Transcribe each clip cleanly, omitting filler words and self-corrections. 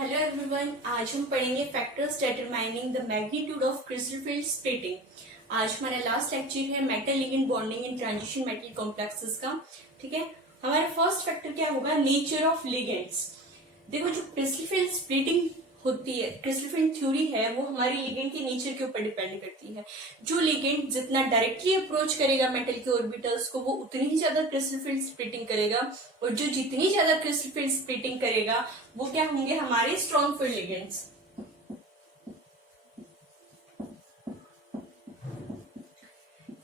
Hello everyone, आज हम पढ़ेंगे factors determining the magnitude of crystal field splitting. आज हमारा लास्ट लेक्चर है metal ligand bonding in transition metal complexes का। ठीक है, हमारा फर्स्ट फैक्टर क्या होगा? Nature of ligands. देखो, जो क्रिस्टल फील्ड स्प्लिटिंग होती है, क्रिस्टल फील्ड थ्योरी है, वो हमारी लिगेंड के नेचर के ऊपर डिपेंड करती है। जो लिगेंड जितना डायरेक्टली अप्रोच करेगा मेटल के ऑर्बिटल्स को, वो उतनी ही ज्यादा क्रिस्टल फील्ड स्प्लिटिंग करेगा, और जो जितनी ज्यादा क्रिस्टल फील्ड स्प्लिटिंग करेगा वो क्या होंगे? हमारे स्ट्रॉन्ग फील्ड लिगेंड्स।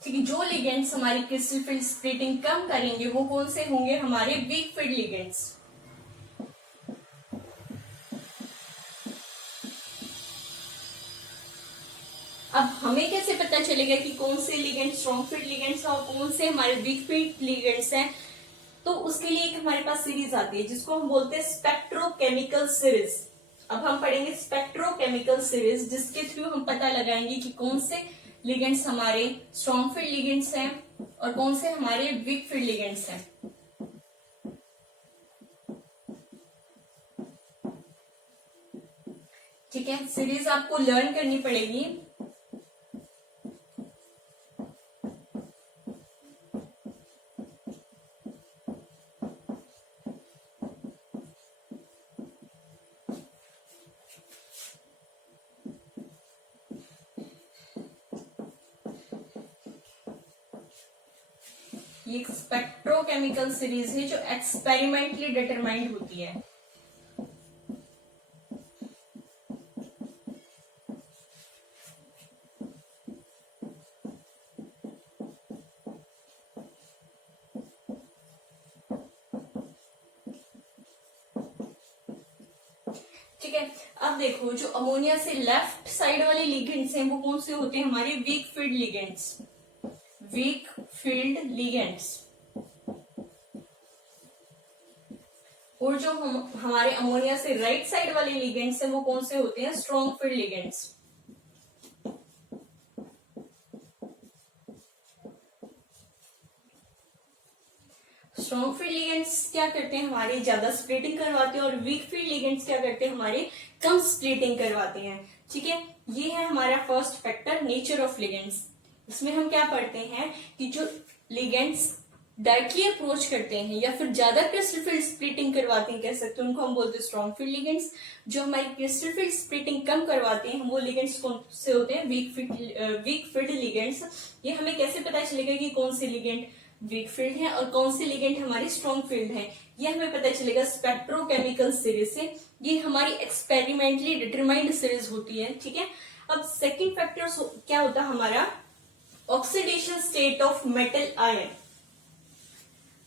ठीक है, जो लिगेंड्स हमारी क्रिस्टल फील्ड स्प्लिटिंग कम करेंगे वो कौन से होंगे? हमारे वीक फील्ड लिगेंड्स। अब हमें कैसे पता चलेगा कि कौन से लिगेंड स्ट्रॉन्ग फील्ड लिगेंड्स हैं और कौन से हमारे वीक फील्ड लिगेंड्स हैं? तो उसके लिए एक हमारे पास सीरीज आती है जिसको हम बोलते हैं स्पेक्ट्रोकेमिकल सीरीज। अब हम पढ़ेंगे स्पेक्ट्रोकेमिकल सीरीज, जिसके थ्रू हम पता लगाएंगे कि कौन से लिगेंड्स हमारे स्ट्रॉन्ग फील्ड लिगेंड्स हैं और कौन से हमारे वीक फील्ड लिगेंड्स हैं। ठीक है, सीरीज आपको लर्न करनी पड़ेगी। ये एक स्पेक्ट्रोकेमिकल सीरीज है जो एक्सपेरिमेंटली डिटरमाइंड होती है। ठीक है, अब देखो, जो अमोनिया से लेफ्ट साइड वाले लिगेंड्स हैं वो कौन से होते हैं? हमारे weak field ligands. Weak field ligands. और जो हमारे अमोनिया से राइट साइड वाले लिगेंड्स हैं वो कौन से होते हैं? Strong field ligands. Strong field ligands क्या करते हैं? हमारे ज्यादा स्प्लिटिंग करवाते हैं, और वीक फील्ड लिगेंड्स क्या करते हैं? हमारे कम स्प्लिटिंग करवाते हैं। ठीक है, ये है हमारा first factor, nature of ligands. इसमें हम क्या पढ़ते हैं कि जो लिगेंड्स डायरेक्टली अप्रोच करते हैं या फिर ज्यादा क्रिस्टल फील्ड स्प्लिटिंग करवाते हैं, कह सकते हैं, उनको हम बोलते हैं स्ट्रॉन्ग फील्ड लिगेंड्स। जो हमारी क्रिस्टल फील्ड स्प्लिटिंग कम करवाते हैं वो लिगेंड्स कौन से होते हैं? Weak field ligands. ये हमें कैसे पता चलेगा कि कौन से लिगेंड वीक फील्ड है और कौन से लिगेंड हमारी स्ट्रॉन्ग फील्ड है? ये हमें पता चलेगा स्पेक्ट्रोकेमिकल सीरीज से। ये हमारी एक्सपेरिमेंटली डिटरमाइंड सीरीज होती है। ठीक है, अब सेकेंड फैक्टर क्या होता है हमारा? Oxidation state of metal ion.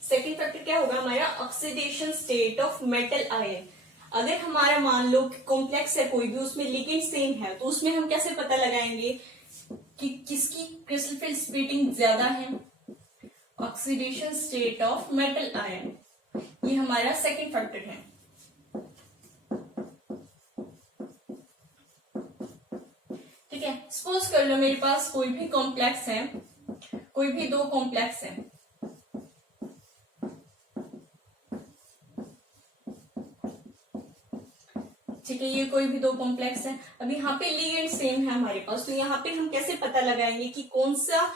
Second factor क्या होगा हमारा? Oxidation state of metal ion. अगर हमारा मान लो कॉम्प्लेक्स है कोई भी, उसमें लिगेंड सेम है, तो उसमें हम कैसे पता लगाएंगे कि किसकी क्रिस्टल फील्ड स्प्लिटिंग ज्यादा है? Oxidation state of metal ion, ये हमारा सेकेंड फैक्टर है। ठीक है, सपोज कर लो मेरे पास कोई भी कॉम्प्लेक्स है, कोई भी दो कॉम्प्लेक्स है। ठीक है, ये कोई भी दो कॉम्प्लेक्स है। अब यहाँ पे लिगेंड सेम है हमारे पास, तो यहाँ पे हम कैसे पता लगाएंगे कि कौन सा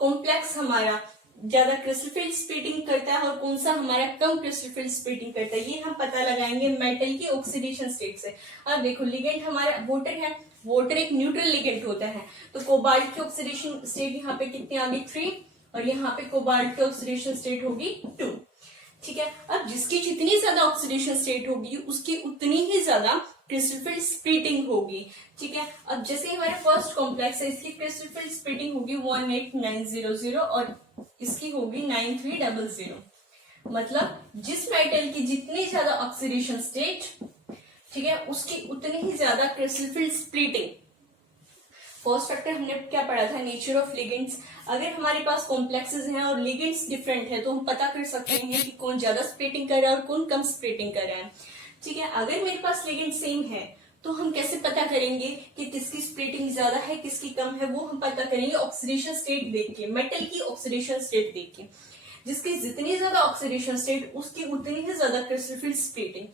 कॉम्प्लेक्स हमारा ज्यादा क्रिस्टल फील्ड स्प्लिटिंग करता है और कौन सा हमारा कम क्रिस्टल फील्ड स्प्लिटिंग करता है? ये हम पता लगाएंगे मेटल की ऑक्सीडेशन स्टेट से। अब देखो, लिगेंड हमारा वाटर है, वाटर एक न्यूट्रल लिगेंड होता है, तो कोबाल्ट की ऑक्सीडेशन स्टेट यहाँ पे कितनी आ गई? 3, और यहाँ पे कोबाल्ट की ऑक्सीडेशन स्टेट होगी 2। ठीक है, अब जिसकी जितनी ज्यादा ऑक्सीडेशन स्टेट होगी उसकी उतनी ही ज्यादा क्रिस्टल फील्ड स्प्लिटिंग होगी। ठीक है, अब जैसे हमारे फर्स्ट कॉम्प्लेक्स है, इसकी क्रिस्टल फील्ड स्प्लिटिंग होगी 18900 और इसकी होगी 9300। मतलब जिस मेटल की जितनी ज्यादा ऑक्सीडेशन स्टेट, ठीक है, उसकी उतनी ही ज्यादा crystal field splitting. First factor हमने क्या पढ़ा था? Nature of ligands. अगर हमारे पास कॉम्प्लेक्सेस हैं और लिगेंड्स डिफरेंट है तो हम पता कर सकते हैं कि कौन ज्यादा स्प्लिटिंग कर रहा है और कौन कम स्प्लिटिंग कर रहा है। ठीक है, अगर मेरे पास लिगेंड सेम है तो हम कैसे पता करेंगे कि किसकी स्प्लिटिंग ज्यादा है किसकी कम है? वो हम पता करेंगे ऑक्सीडेशन स्टेट देख के, मेटल की ऑक्सीडेशन स्टेट देख के। जिसकी जितनी ज्यादा ऑक्सीडेशन स्टेट उसकी उतनी ही ज्यादा क्रिस्टल फील्ड स्प्लिटिंग।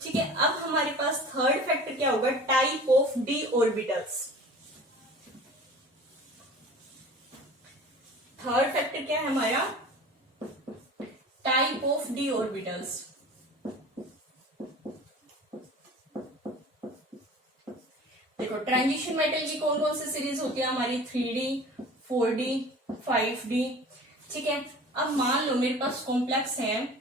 ठीक है, अब हमारे पास थर्ड फैक्टर क्या होगा, type of D orbitals. Third factor क्या है हमारा, टाइप ऑफ डी ऑर्बिटल्स। देखो ट्रांजिशन मेटल की कौन कौन सी सीरीज होती है हमारी, 3D, 4D, 5D। ठीक है, अब मान लो मेरे पास कॉम्प्लेक्स है,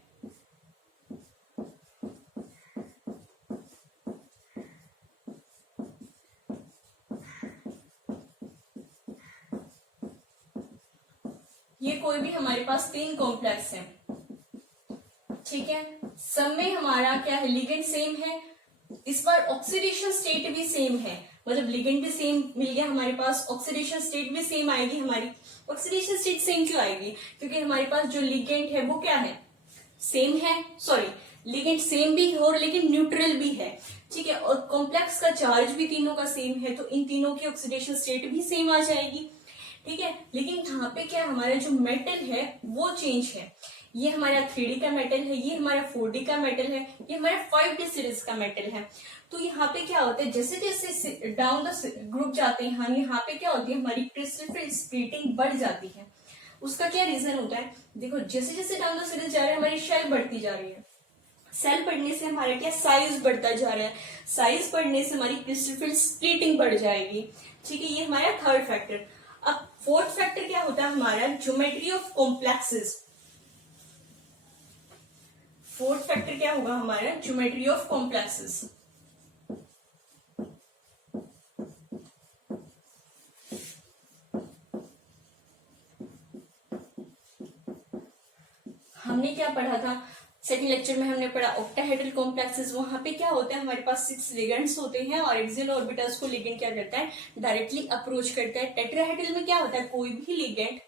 ये कोई भी हमारे पास 3 कॉम्प्लेक्स है। ठीक है, सब में हमारा क्या है, लिगेंड सेम है, इस बार ऑक्सीडेशन स्टेट भी सेम है, मतलब लिगेंड भी सेम मिल गया हमारे पास, ऑक्सीडेशन स्टेट भी सेम आएगी हमारी। ऑक्सीडेशन स्टेट सेम क्यों आएगी, क्योंकि हमारे पास जो लिगेंड है वो क्या है, सेम है, सॉरी लिगेंड सेम भी है और लेकिन न्यूट्रल भी है। ठीक है, और कॉम्प्लेक्स का चार्ज भी तीनों का सेम है, तो इन तीनों की ऑक्सीडेशन स्टेट भी सेम आ जाएगी। ठीक है, लेकिन यहाँ पे क्या हमारा जो मेटल है वो चेंज है, ये हमारा 3D का मेटल है, ये हमारा 4D का मेटल है, ये हमारा 5D सीरीज का मेटल है। तो यहाँ पे क्या होता है, जैसे जैसे डाउन द ग्रुप जाते हैं हम, यहाँ पे क्या होती है हमारी क्रिस्टल फिल्ड स्प्लिटिंग बढ़ जाती है। उसका क्या रीजन होता है, देखो जैसे जैसे डाउन द सीरीज जा रहे हैं हमारी शेल बढ़ती जा रही है, सेल बढ़ने से हमारा क्या साइज बढ़ता जा रहा है, साइज बढ़ने से हमारी क्रिस्टल फिल्ड स्प्लिटिंग बढ़ जाएगी। ठीक है, ये हमारा थर्ड फैक्टर। अब फोर्थ फैक्टर क्या होता है हमारा, geometry of complexes. Fourth factor क्या होगा हमारा, ज्योमेट्री ऑफ कॉम्प्लेक्सेस। हमने क्या पढ़ा था, सेकंड लेक्चर में हमने पढ़ा ऑक्टाहेड्रल कॉम्प्लेक्सेस। वहां पे क्या होता है हमारे पास 6 लिगेंड्स होते हैं और एक्सियल ऑर्बिटल्स को लिगेंड क्या करता है, डायरेक्टली अप्रोच करता है। टेट्राहेड्रल में क्या होता है, कोई भी लिगेंड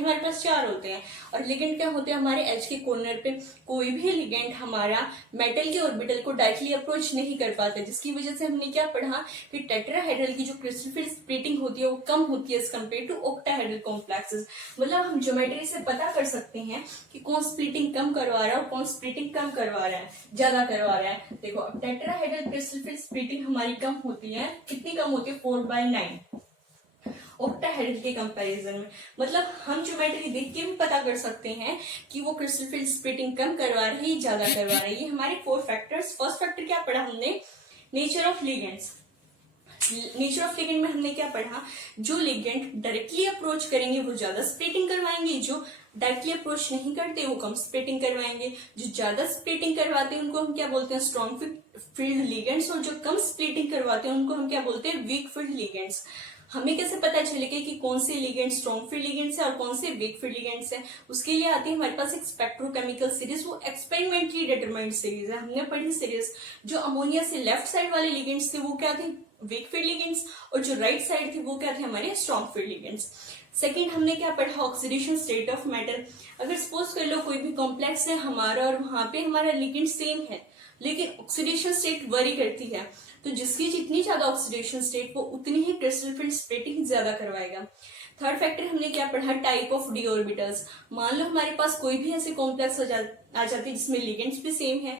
हमारे पास 4 होते हैं और लिगेंड क्या होते हैं हमारे एज के कॉर्नर पे, कोई भी लिगेंड हमारा मेटल के ऑर्बिटल को डायरेक्टली अप्रोच नहीं कर पाता, जिसकी वजह से हमने क्या पढ़ा कि टेट्राहेड्रल की जो क्रिस्टल फिल्ड स्प्लिटिंग होती है वो कम होती है as compared to octahedral complexes. मतलब हम ज्योमेट्री से पता कर सकते हैं कि कौन स्प्लिटिंग कम करवा रहा है और कौन स्प्लिटिंग कम करवा रहा है, ज्यादा करवा रहा है। देखो टेट्राहेड्रल क्रिस्टल फिल्ड स्प्लिटिंग हमारी कम होती है, कितनी कम होती है, 4/9 ऑक्टाहेड्रल के कंपैरिजन में। मतलब हम ज्योमेट्री देख के भी पता कर सकते हैं कि वो क्रिस्टल फिल्ड स्प्लिटिंग कम करवा रही है, ज्यादा करवा रही है। ये हमारे 4 फैक्टर्स। फर्स्ट फैक्टर क्या पढ़ा हमने, nature of ligands. Nature of ligand में हमने क्या पढ़ा, जो लिगेंड डायरेक्टली अप्रोच करेंगे वो ज्यादा स्प्लिटिंग करवाएंगे, जो डायरेक्टली अप्रोच नहीं करते वो कम स्प्लिटिंग करवाएंगे। जो ज्यादा स्प्लिटिंग करवाते हैं उनको हम क्या बोलते हैं, स्ट्रॉन्ग फील्ड लिगेंड्स, और जो कम स्प्लिटिंग करवाते हैं उनको हम क्या बोलते हैं, वीक फील्ड लिगेंड्स। हमें कैसे पता चलेगा कि कौन से लिगेंड स्ट्रॉन्ग फील्ड लिगेंड्स है और कौन से वीक फील्ड लिगेंड्स है, उसके लिए आती है हमारे पास एक स्पेक्ट्रोकेमिकल सीरीज, वो एक्सपेरिमेंटली डिटरमाइंड सीरीज है। हमने पढ़ी सीरीज, जो अमोनिया से लेफ्ट साइड वाले लिगेंड्स थे वो क्या थे, वीक फील्ड लिगेंड्स, और जो राइट साइड थे वो क्या थे, हमारे स्ट्रॉन्ग फील्ड लिगेंड्स। सेकेंड हमने क्या पढ़ा, ऑक्सीडेशन स्टेट ऑफ मेटल। अगर सपोज कर लो कोई भी कॉम्प्लेक्स है हमारा और वहां पे हमारा लिगेंड सेम है लेकिन ऑक्सीडेशन स्टेट वरी करती है, तो जिसकी जितनी ज्यादा ऑक्सीडेशन स्टेट वो उतनी ही क्रिस्टल फील्ड स्प्लिटिंग ज्यादा करवाएगा। थर्ड फैक्टर हमने क्या पढ़ा, टाइप ऑफ डी ऑर्बिटल्स। मान लो हमारे पास कोई भी ऐसे कॉम्प्लेक्स आ जाती है जिसमें लिगेंड्स भी सेम है